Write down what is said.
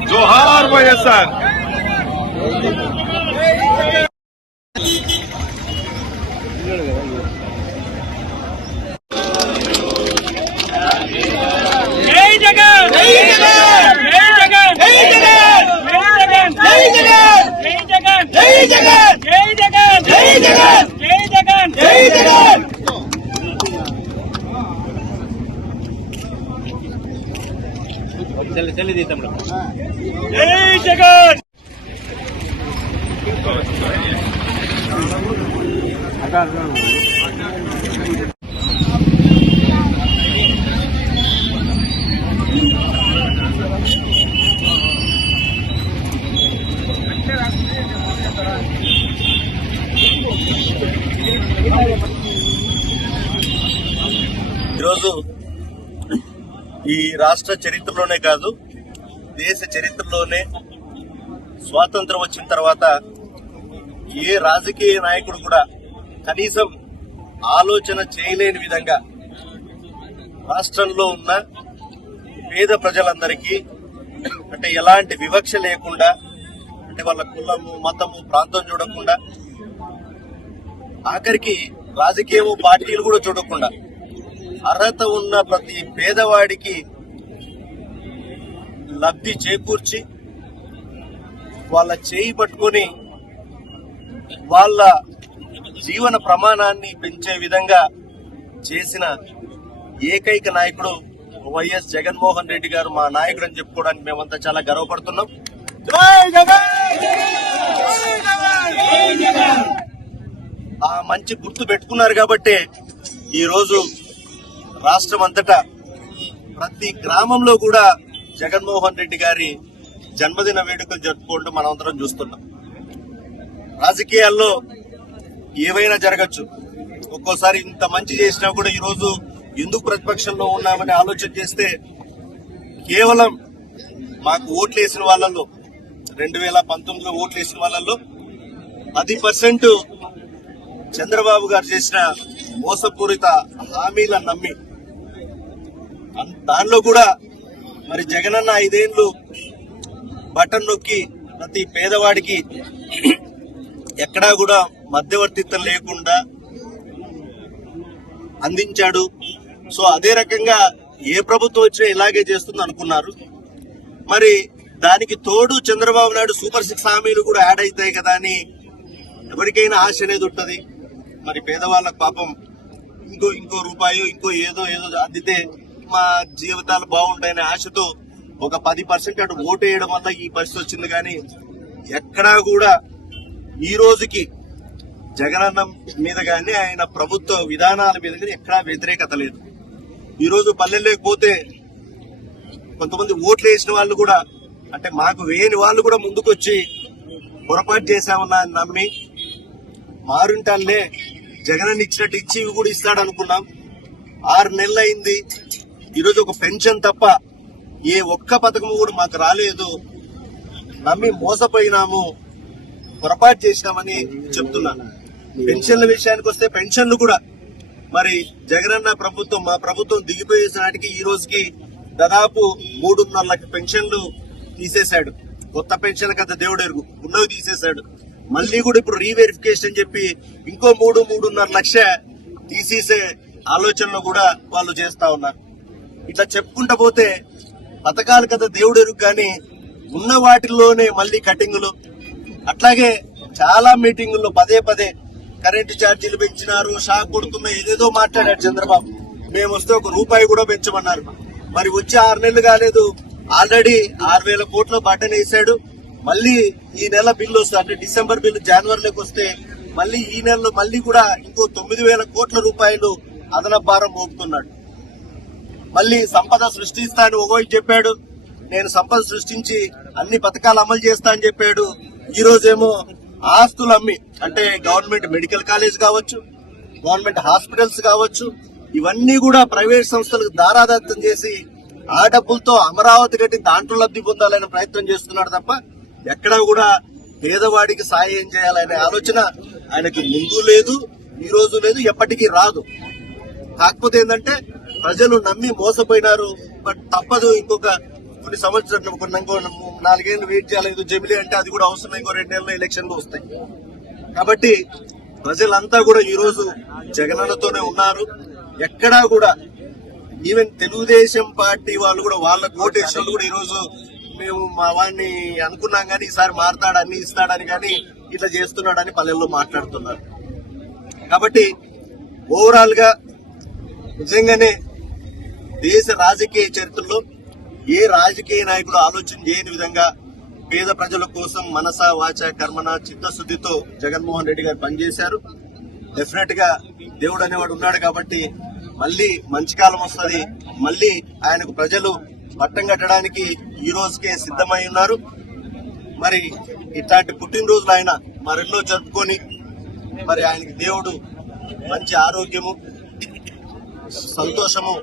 जोहार వైఎస్ఆర్ జై జగన్ జై జగన్ జై జగన్ జై జగన్ జై జగన్ జై జగన్ జై జగన్ జై జగన్ జై జగన్ జై జగన్ జై జగన్ चल दी तम जय जगन ఈ రాష్ట్ర చరిత్రలోనే కాదు దేశ చరిత్రలోనే స్వాతంత్రం వచ్చిన తర్వాత ఏ రాజకీయ నాయకుడు కూడా కనీసం ఆలోచన చేయలేని విధంగా రాష్ట్రంలో ఉన్న పేద ప్రజలందరికీ అంటే ఎలాంటి వివక్ష లేకుండా అంటే వాళ్ళ కులము మతము ప్రాంతం చూడకుండా ఆఖరికి రాజకీయ పార్టీలు కూడా చూడకుండా అర్హత ఉన్న ప్రతి పేదవాడికి లబ్ధి చేకూర్చి వాళ్ళ చేయి పట్టుకొని వాళ్ళ జీవన ప్రమాణాన్ని పెంచే విధంగా చేసిన ఏకైక నాయకుడు వైఎస్ జగన్మోహన్ రెడ్డి గారు మా నాయకుడు అని చెప్పుకోవడానికి మేమంతా చాలా గర్వపడుతున్నాం. ఆ మంచి గుర్తు పెట్టుకున్నారు కాబట్టి ఈ రోజు రాష్ట్రం అంతటా ప్రతి గ్రామంలో కూడా జగన్మోహన్ రెడ్డి గారి జన్మదిన వేడుకలు జరుపుకుంటూ మనమందరం చూస్తున్నాం. రాజకీయాల్లో ఏవైనా జరగచ్చు. ఒక్కోసారి ఇంత మంచి చేసినా కూడా ఈ రోజు ఎందుకు ప్రతిపక్షంలో ఉన్నామని ఆలోచన చేస్తే కేవలం మాకు ఓట్లేసిన వాళ్ళల్లో 2019లో ఓట్లేసిన వాళ్ళల్లో 10% చంద్రబాబు గారు చేసిన మోసపూరిత హామీలను నమ్మి దానిలో కూడా మరి జగనన్న 5 ఏళ్లు బటన్ నొక్కి ప్రతి పేదవాడికి ఎక్కడా కూడా మధ్యవర్తిత్వం లేకుండా అందించాడు. సో అదే రకంగా ఏ ప్రభుత్వం వచ్చినా ఇలాగే చేస్తుంది అనుకున్నారు. మరి దానికి తోడు చంద్రబాబు నాయుడు సూపర్ 6 హామీలు కూడా యాడ్ అవుతాయి కదా అని ఎవరికైనా ఆశ అనేది ఉంటుంది. మరి పేదవాళ్ళకు పాపం ఇంకో రూపాయో ఇంకో ఏదో అందితే మా జీవితాలు బాగుంటాయనే ఆశతో ఒక 10% అటు ఓటు వేయడం వల్ల ఈ పరిస్థితి వచ్చింది. కానీ ఎక్కడా కూడా ఈ రోజుకి జగనన్న మీద కానీ ఆయన ప్రభుత్వ విధానాల మీద కానీ ఎక్కడా వ్యతిరేకత లేదు. ఈ రోజు పల్లెల్లోకి పోతే కొంతమంది ఓట్లు వేసిన వాళ్ళు కూడా అంటే మాకు వేయని వాళ్ళు కూడా ముందుకొచ్చి పొరపాటు చేశామన్నా అని నమ్మి మారుంటానులే జగనన్న ఇచ్చినట్టు ఇచ్చి ఇవి కూడా ఇస్తాడు అనుకున్నాం. 6 నెలలు అయింది. ఈరోజు ఒక పెన్షన్ తప్ప ఏ ఒక్క పథకం కూడా మాకు రాలేదు. నమ్మి మోసపోయినాము, పొరపాటు చేసినామని చెప్తున్నాను. పెన్షన్ల విషయానికి వస్తే పెన్షన్లు కూడా మరి జగనన్న ప్రభుత్వం మా ప్రభుత్వం దిగిపోయేసే నాటికి ఈ రోజుకి దాదాపు 3.5 లక్షల పెన్షన్లు తీసేశాడు. కొత్త పెన్షన్ల కదా దేవుడు ఎరుగు, ఉన్నవి తీసేశాడు. మళ్ళీ కూడా ఇప్పుడు రీవెరిఫికేషన్ అని చెప్పి ఇంకో 3.5 లక్ష తీసేసే ఆలోచనలో కూడా వాళ్ళు చేస్తా ఉన్నారు. ఇట్లా చెప్పుకుంటా పోతే పథకాలు కదా దేవుడు ఎరుగు కానీ ఉన్న వాటిల్లోనే మళ్ళీ కటింగులు. అట్లాగే చాలా మీటింగుల్లో పదే కరెంటు ఛార్జీలు పెంచినారు, షాక్ కొడుతున్నా ఏదేదో మాట్లాడారు చంద్రబాబు. మేము వస్తే 1 రూపాయి కూడా పెంచమన్నారు. మరి వచ్చి 6 నెలలు కాలేదు, ఆల్రెడీ 6,000 కోట్ల బటన్ వేశాడు. మళ్ళీ ఈ నెల బిల్లు వస్తే అంటే డిసెంబర్ బిల్లు జనవరిలోకి వస్తే మళ్ళీ ఈ నెలలో మళ్ళీ కూడా ఇంకో 9,000 కోట్ల రూపాయలు అదనపు భారం మోపుతున్నాడు. మళ్ళీ సంపద సృష్టిస్తా అని ఒకవైపు చెప్పాడు, నేను సంపద సృష్టించి అన్ని పథకాలు అమలు చేస్తా అని చెప్పాడు. ఈ రోజేమో ఆస్తులు అమ్మి అంటే గవర్నమెంట్ మెడికల్ కాలేజ్ కావచ్చు, గవర్నమెంట్ హాస్పిటల్స్ కావచ్చు, ఇవన్నీ కూడా ప్రైవేట్ సంస్థలకు దారాదత్తం చేసి ఆ డబ్బులతో అమరావతి కట్టి దాంట్లో లబ్ధి పొందాలనే ప్రయత్నం చేస్తున్నాడు తప్ప ఎక్కడా కూడా పేదవాడికి సాయం చేయాలనే ఆలోచన ఆయనకి ముందు లేదు, ఈ రోజు లేదు, ఎప్పటికీ రాదు. కాకపోతే ఏంటంటే ప్రజలు నమ్మి మోసపోయినారు. బట్ తప్పదు, ఇంకొక కొన్ని సంవత్సరాలు ఇంకో 4 ఏళ్ళు వెయిట్ చేయాలి. జమిలీ అంటే అది కూడా అవసరం, ఇంకో 2 నెలల్లో ఎలక్షన్లు వస్తాయి. కాబట్టి ప్రజలంతా కూడా ఈ రోజు జగనన్నతోనే ఉన్నారు. ఎక్కడా కూడా ఈవెన్ తెలుగుదేశం పార్టీ వాళ్ళు కూడా వాళ్ళ కోటేశ్వర్లు కూడా ఈ రోజు మేము మా వాడిని అనుకున్నాం కానీ ఈసారి మారతాడు అన్ని ఇస్తాడని కానీ ఇట్లా చేస్తున్నాడని పల్లెల్లో మాట్లాడుతున్నారు. కాబట్టి ఓవరాల్ గా నిజంగానే దేశ రాజకీయ చరిత్రలో ఏ రాజకీయ నాయకుడు ఆలోచన చేయని విధంగా పేద ప్రజల కోసం మనస వాచ కర్మన చిత్తశుద్ధితో జగన్మోహన్ రెడ్డి గారు పనిచేశారు. డెఫినెట్ గా దేవుడు అనేవాడు ఉన్నాడు కాబట్టి మళ్ళీ మంచి కాలం వస్తుంది. మళ్ళీ ఆయనకు ప్రజలు పట్టం కట్టడానికి ఈ రోజుకే సిద్ధమై ఉన్నారు. మరి ఇట్లాంటి పుట్టినరోజులు ఆయన మరెన్నో జరుపుకొని మరి ఆయనకి దేవుడు మంచి ఆరోగ్యము సంతోషము